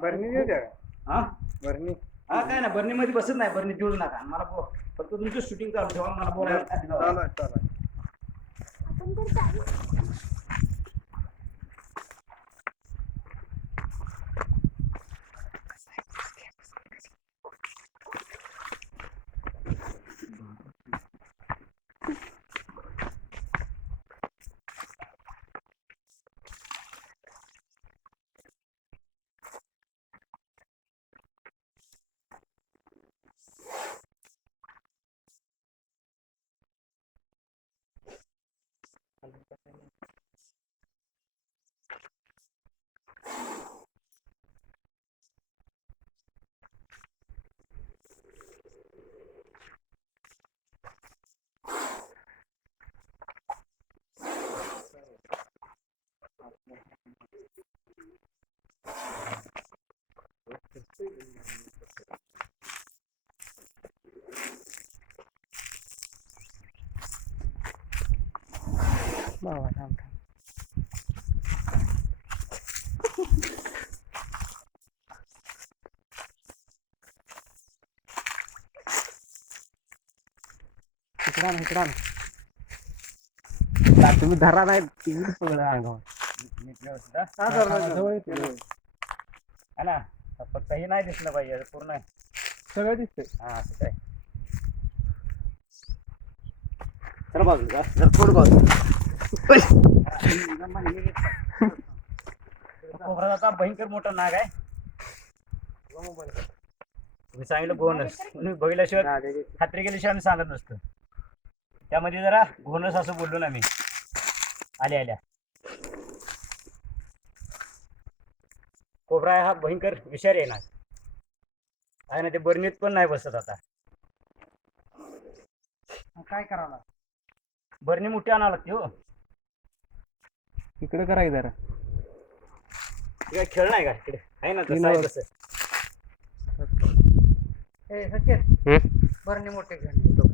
बरणी देऊ द्या. हा बरणी हा काय ना बरणी मध्ये बसत नाही, बरणी देऊ नका मला फक्त तुमचं शूटिंग चालू ठेवा, मला बोलायला चालू आहे, चालू आहे. बाबा थांब थांब. इकडं आण. तुम्ही धरा नाही तुम्ही सगळं अंगावर. हा धरला जवळ येते. है ना, फक्त हे नाही दिसलं पाहिजे पूर्ण आहे. सगळं दिसतंय. हा असं काय चला बाजूला जर थोडं बाजू कोबराचा भयंकर मोठा नाग आहे. तुम्ही सांगितलं घोणस, तुम्ही बघितल्याशिवाय खात्री केल्याशिवाय आम्ही सांगत नसतो. त्यामध्ये जरा घोणस असं बोललो ना मी आल्या कोबरा हा भयंकर विषारी आहे ना, आहे ना. ते बरणीत पण नाही बसत. आता काय करावं लागतं? बरणी मोठी आणावं लागते हो. इकडे करायचं जरा. काय खेळ नाही का इकडे, आहे ना मी नाही. तसं. बरणी मोठे घेऊन